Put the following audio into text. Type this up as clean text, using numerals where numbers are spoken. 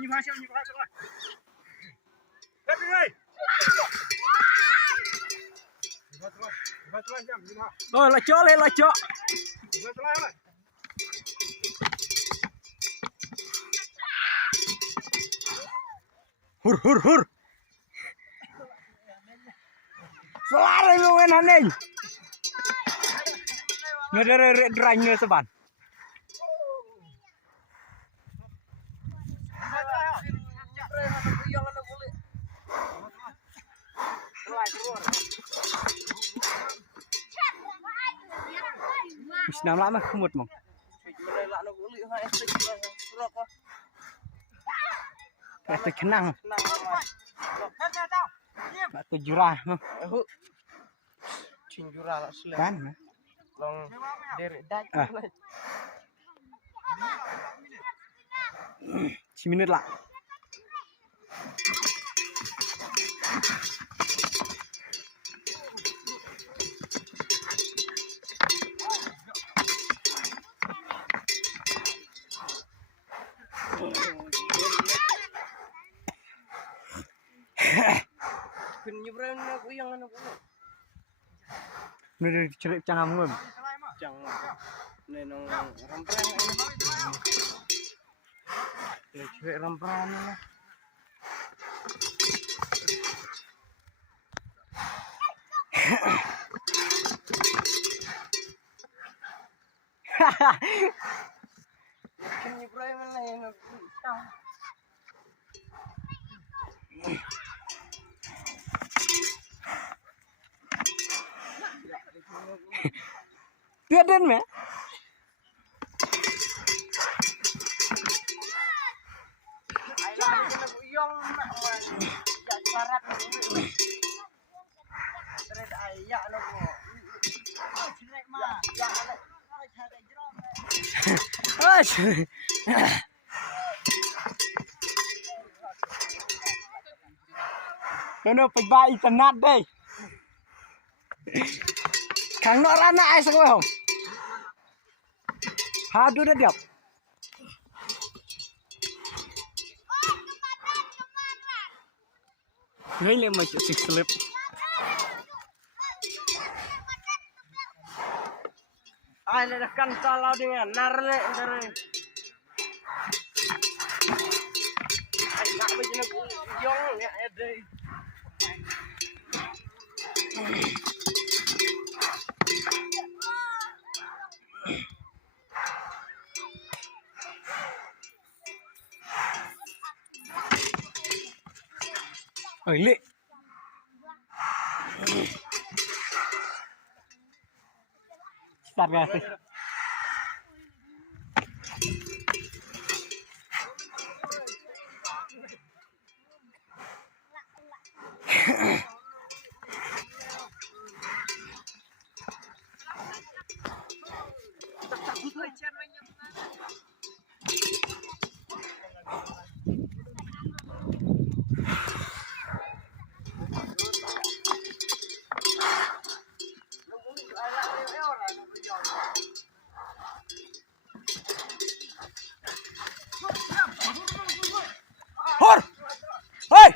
Nhìn vào xem rồi. Lên đi đây. Rồi là chó lên là chó. Hur hur hur. Selari lu en haning. Ngeder dranya seban. Nam lắm mà không một mong. Cái khả năng. Cái jurah. Jurah lah selesai. Kan? Long derek dah. 10 minit lah. Penyeberangan aku yang anak aku. Ini celik cangam ngum. Jangan. Nenong ramprang ini. Celik ramprang lah. Penyeberangan lah yang aku. Tiada ni. Kena pergi tenat deh. Kang nak rana ais kau. Hadu dah diap. Ini macam si slip. Ay, dah kan salah dengan narle. Ay, nak macam yong ya ada. Oh, lek. Start guys. Hor! Hei!